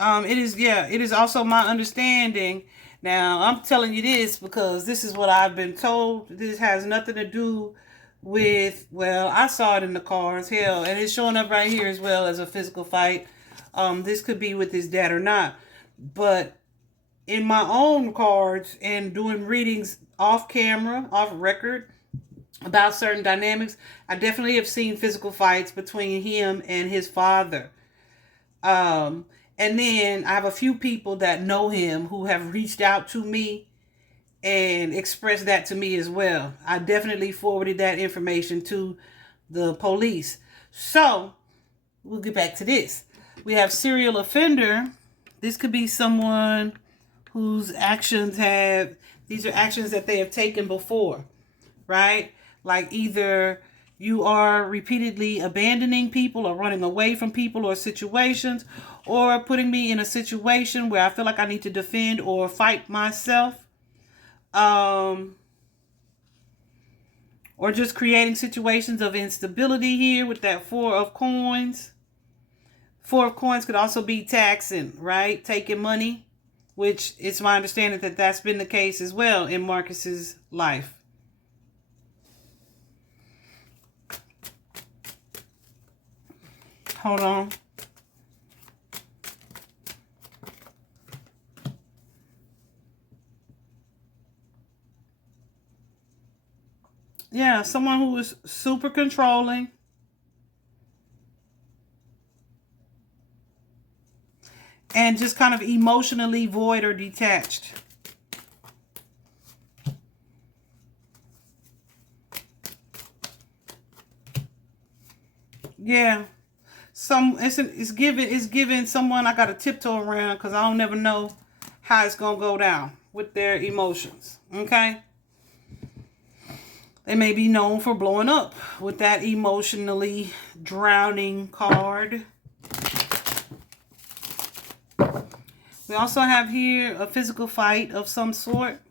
It is also my understanding. Now, I'm telling you this because this is what I've been told. This has nothing to do with, well, I saw it in the cards, hell, and it's showing up right here as well as a physical fight. This could be with his dad or not. But in my own cards and doing readings off camera, off record, about certain dynamics, I definitely have seen physical fights between him and his father. And then I have a few people that know him who have reached out to me and expressed that to me as well. I definitely forwarded that information to the police. So, we'll get back to this. We have serial offender. This could be someone whose actions these are actions that they have taken before, right? Like either you are repeatedly abandoning people or running away from people or situations, or putting me in a situation where I feel like I need to defend or fight myself. Or just creating situations of instability here with that Four of Coins. Four of Coins could also be taxing, right? Taking money, which it's my understanding that that's been the case as well in Marcus's life. Hold on. Yeah, someone who is super controlling. And just kind of emotionally void or detached. Yeah. It's giving someone I got to tiptoe around because I don't never know how it's going to go down with their emotions. Okay? They may be known for blowing up with that emotionally drowning card. We also have here a physical fight of some sort.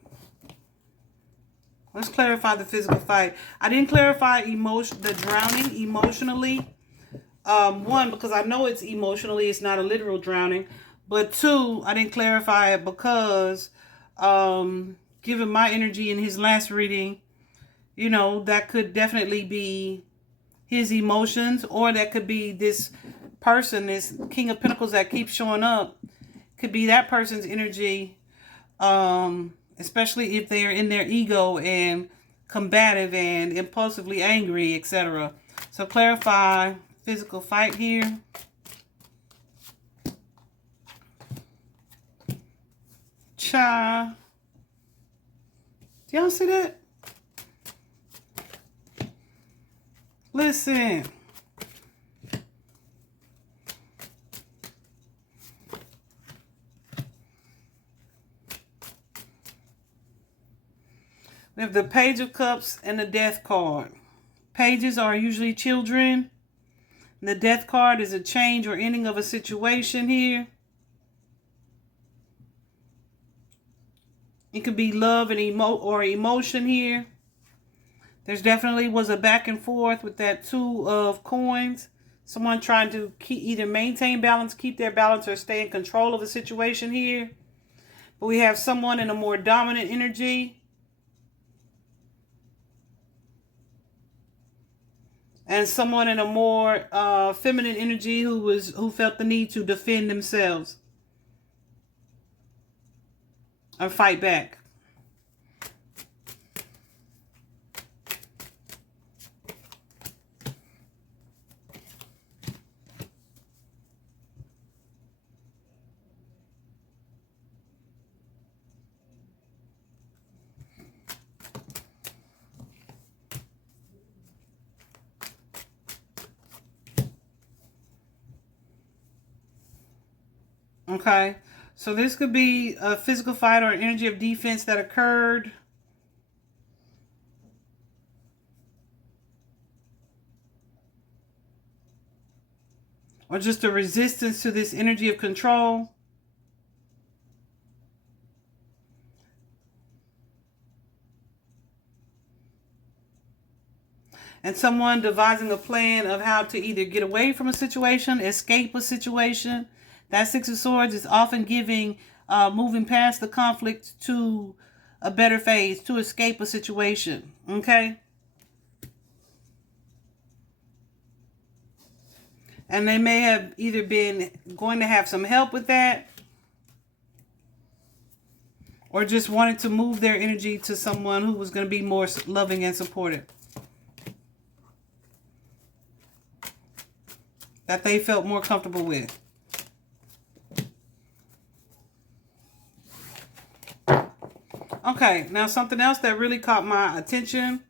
Let's clarify the physical fight. I didn't clarify the drowning emotionally. One, because I know it's emotionally, it's not a literal drowning. But two, I didn't clarify it because given my energy in his last reading, you know, that could definitely be his emotions, or that could be this person, this King of Pentacles that keeps showing up, could be that person's energy, especially if they're in their ego and combative and impulsively angry, etc. So clarify physical fight here. Cha. Do y'all see that? Listen. We have the Page of Cups and the Death card. Pages are usually children. The Death card is a change or ending of a situation here. It could be love and emotion here. There's definitely was a back and forth with that Two of Coins. Someone trying to either maintain balance, keep their balance, or stay in control of a situation here. But we have someone in a more dominant energy. And someone in a more feminine energy who felt the need to defend themselves or fight back. Okay, so this could be a physical fight or an energy of defense that occurred. Or just a resistance to this energy of control. And someone devising a plan of how to either get away from a situation, escape a situation. That Six of Swords is often giving, moving past the conflict to a better phase, to escape a situation. Okay? And they may have either been going to have some help with that, or just wanted to move their energy to someone who was going to be more loving and supportive, that they felt more comfortable with. Okay, now something else that really caught my attention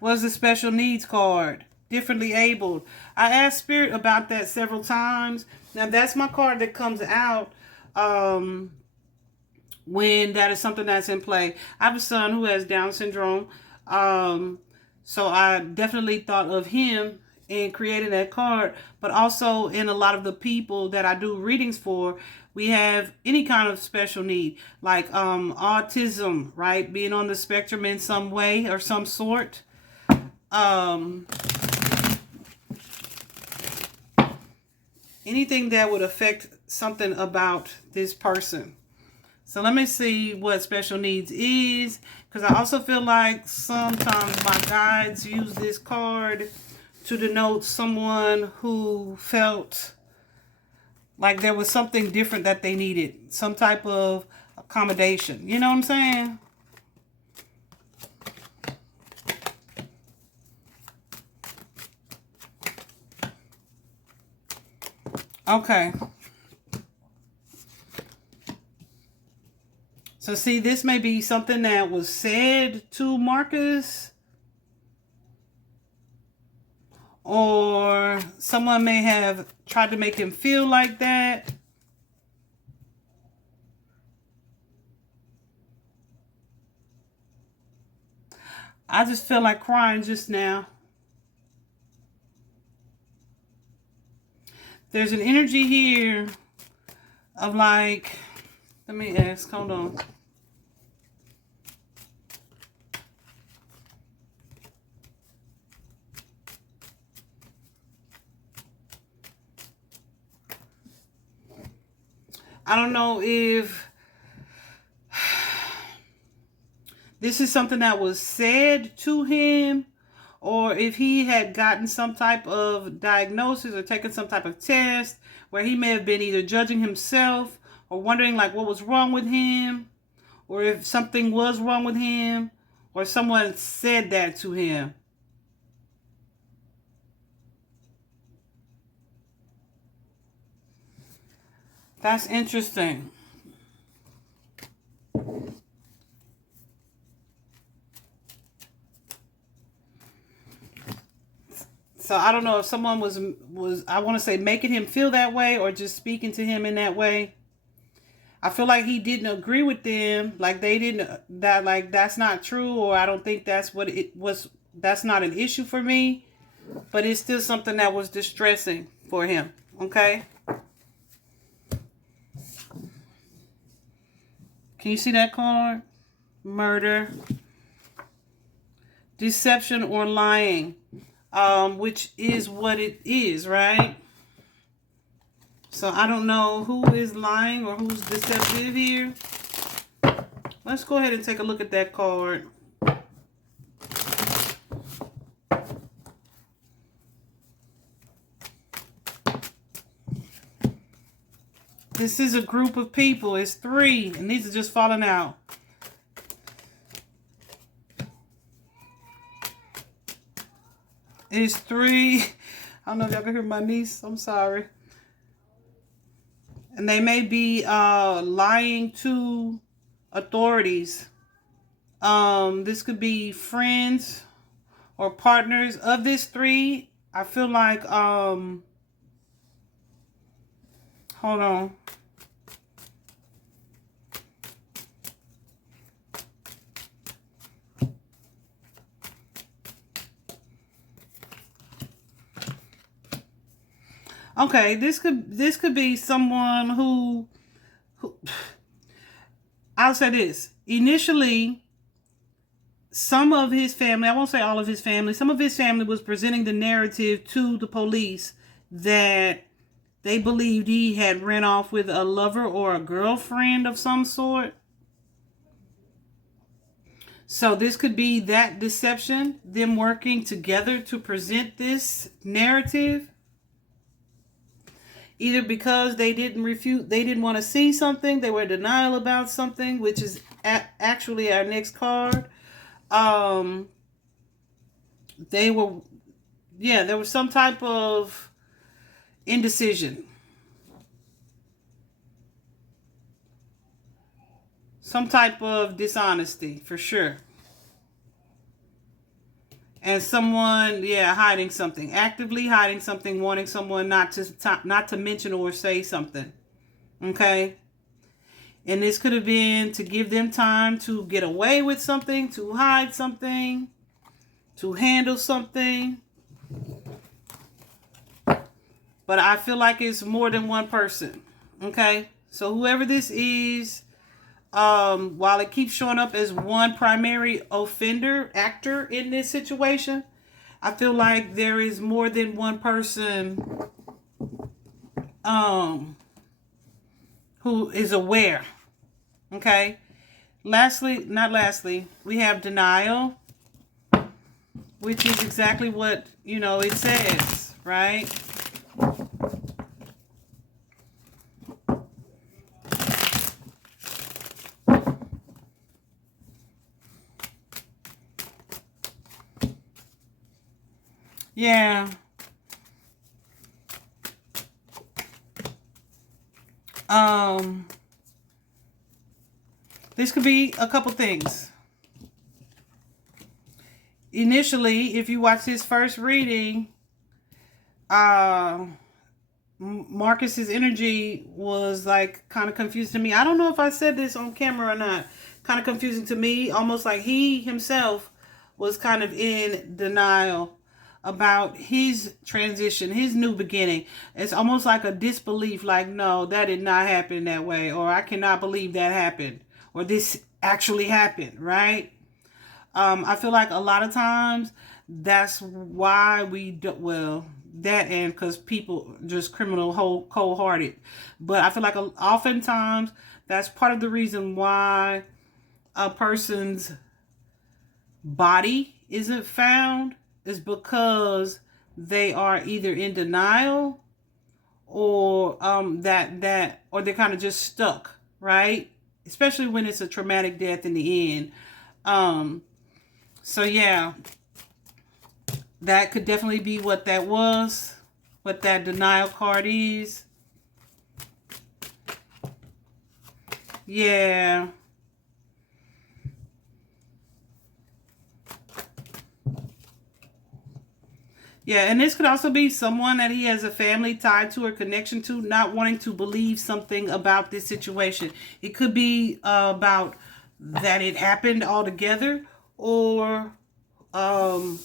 was the special needs card, differently abled. I asked Spirit about that several times. Now that's my card that comes out when that is something that's in play. I have a son who has Down syndrome, so I definitely thought of him in creating that card, but also in a lot of the people that I do readings for, we have any kind of special need, like autism, right? Being on the spectrum in some way or some sort. Anything that would affect something about this person. So let me see what special needs is, because I also feel like sometimes my guides use this card to denote someone who felt like there was something different that they needed, some type of accommodation. You know what I'm saying? Okay. So see, this may be something that was said to Marcus, or someone may have tried to make him feel like that. I just feel like crying just now. There's an energy here of like, let me ask, hold on. I don't know if this is something that was said to him, or if he had gotten some type of diagnosis or taken some type of test where he may have been either judging himself or wondering like what was wrong with him, or if something was wrong with him, or someone said that to him. That's interesting. So I don't know if someone was I want to say making him feel that way or just speaking to him in that way. I feel like he didn't agree with them. Like they didn't, that like that's not true, or I don't think that's what it was. That's not an issue for me, but it's still something that was distressing for him. Okay. Can you see that card? Murder, deception, or lying, which is what it is, right? So I don't know who is lying or who's deceptive here. Let's go ahead and take a look at that card. This is a group of people. It's 3, and these are just falling out. It's 3. I don't know if y'all can hear my niece. I'm sorry. And they may be lying to authorities. This could be friends or partners of this 3. I feel like hold on. Okay, this could be someone who I'll say this. Initially, some of his family, I won't say all of his family, some of his family was presenting the narrative to the police that they believed he had ran off with a lover or a girlfriend of some sort. So this could be that deception, them working together to present this narrative. Either because they didn't want to see something, they were in denial about something, which is actually our next card. There was some type of indecision. Some type of dishonesty, for sure. And someone, hiding something. Actively hiding something, wanting someone not to mention or say something. Okay? And this could have been to give them time to get away with something, to hide something, to handle something. But I feel like it's more than one person. Okay? So whoever this is, while it keeps showing up as one primary actor in this situation, I feel like there is more than one person who is aware. Okay? Lastly, we have denial, which is exactly what, it says, right? Yeah. This could be a couple things. Initially, if you watch this first reading, Marcus's energy was like kind of confused to me. I don't know if I said this on camera or not. Kind of confusing to me, almost like he himself was kind of in denial about his transition, his new beginning. It's almost like a disbelief, like, no, that did not happen that way, or I cannot believe that happened, or this actually happened, right? I feel like a lot of times that's why we do, that and because people just criminal cold-hearted. But I feel like oftentimes that's part of the reason why a person's body isn't found is because they are either in denial or or they're kind of just stuck, right? Especially when it's a traumatic death in the end. So yeah, that could definitely be what that was, what that denial card is. Yeah. Yeah, and this could also be someone that he has a family tied to or connection to, not wanting to believe something about this situation. It could be about that it happened altogether, or um,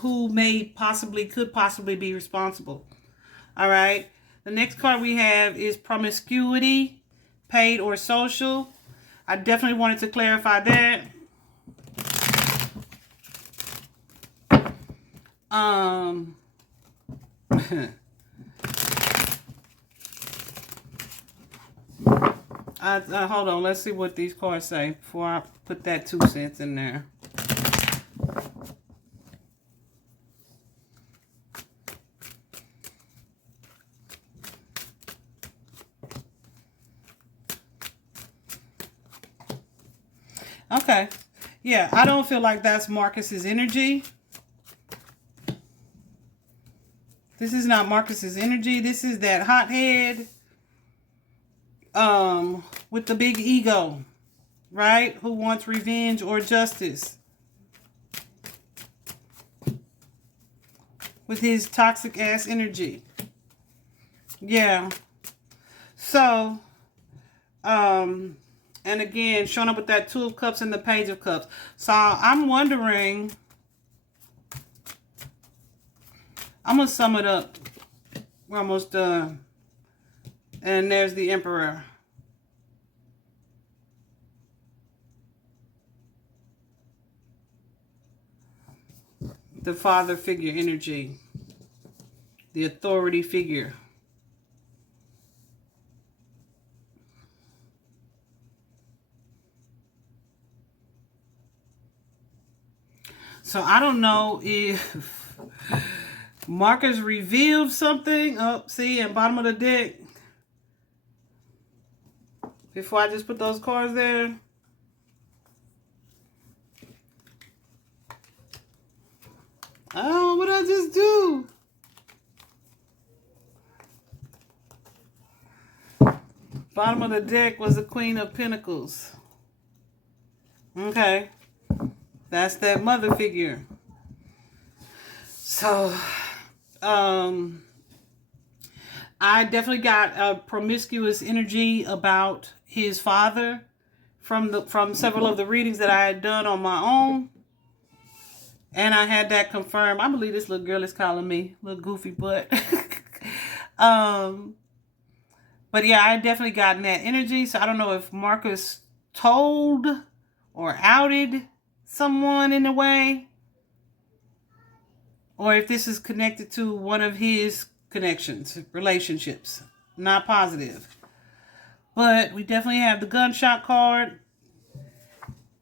who could possibly be responsible. All right. The next card we have is promiscuity, paid or social. I definitely wanted to clarify that. Hold on. Let's see what these cards say before I put that 2 cents in there. Okay. Yeah, I don't feel like that's Marcus's energy. This is not Marcus's energy. This is that hothead with the big ego, right? Who wants revenge or justice. With his toxic ass energy. Yeah. So, and again, showing up with that 2 of Cups and the Page of Cups. So I'm wondering, I'm going to sum it up. We're almost done. And there's the Emperor. The father figure energy. The authority figure. So I don't know if Marcus revealed something. Oh, see, at bottom of the deck. Before I just put those cards there. Oh, what did I just do? Bottom of the deck was the Queen of Pentacles. Okay. That's that mother figure. So, I definitely got a promiscuous energy about his father from several of the readings that I had done on my own. And I had that confirmed. I believe this little girl is calling me little goofy butt. But yeah, I definitely gotten that energy. So I don't know if Marcus told or outed someone in a way, or if this is connected to one of his connections, relationships. Not positive. But we definitely have the gunshot card.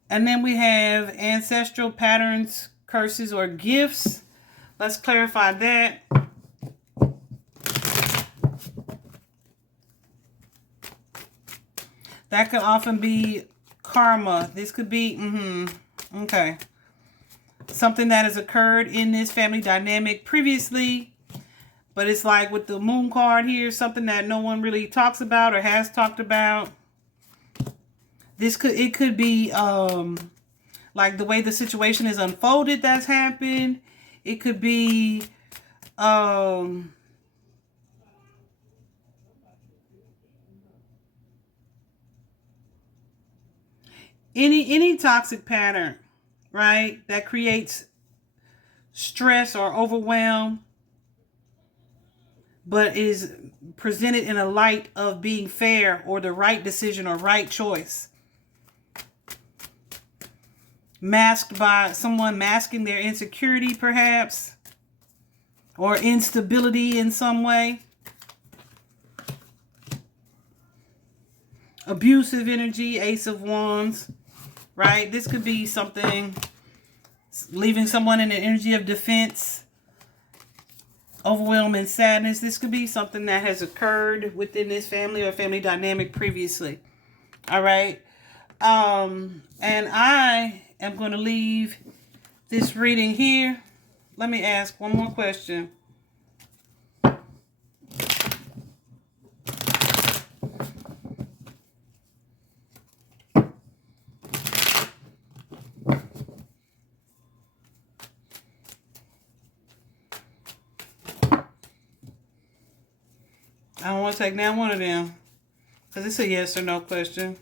And then we have ancestral patterns, curses, or gifts. Let's clarify that. That could often be karma. This could be, okay. Something that has occurred in this family dynamic previously. But it's like with the moon card here, something that no one really talks about or has talked about. It could be like the way the situation is unfolded that's happened. It could be any toxic pattern, right? That creates stress or overwhelm, but is presented in a light of being fair or the right decision or right choice. Masked by someone masking their insecurity, perhaps, or instability in some way. Abusive energy, Ace of Wands, right? This could be something leaving someone in an energy of defense, overwhelm and sadness. This could be something that has occurred within this family or family dynamic previously. All right. And I am going to leave this reading here. Let me ask one more question. I don't want to take down one of them. Because it's a yes or no question.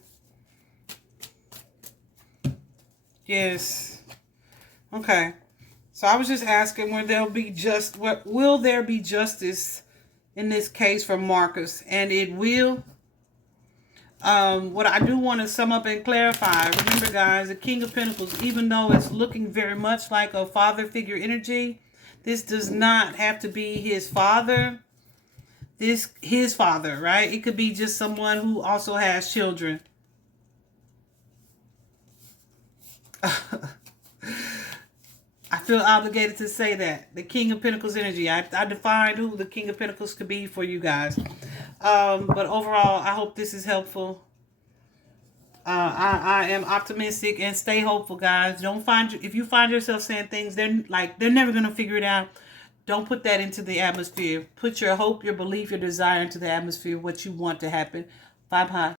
Yes. Okay. So I was just asking, will there be justice in this case for Marcus? And it will. What I do want to sum up and clarify, remember guys, the King of Pentacles, even though it's looking very much like a father figure energy, this does not have to be his father. His father, right? It could be just someone who also has children. I feel obligated to say that. The King of Pentacles energy. I defined who the King of Pentacles could be for you guys. But overall, I hope this is helpful. I am optimistic and stay hopeful, guys. If you find yourself saying things, they're never going to figure it out. Don't put that into the atmosphere. Put your hope, your belief, your desire into the atmosphere, what you want to happen. Bye-bye.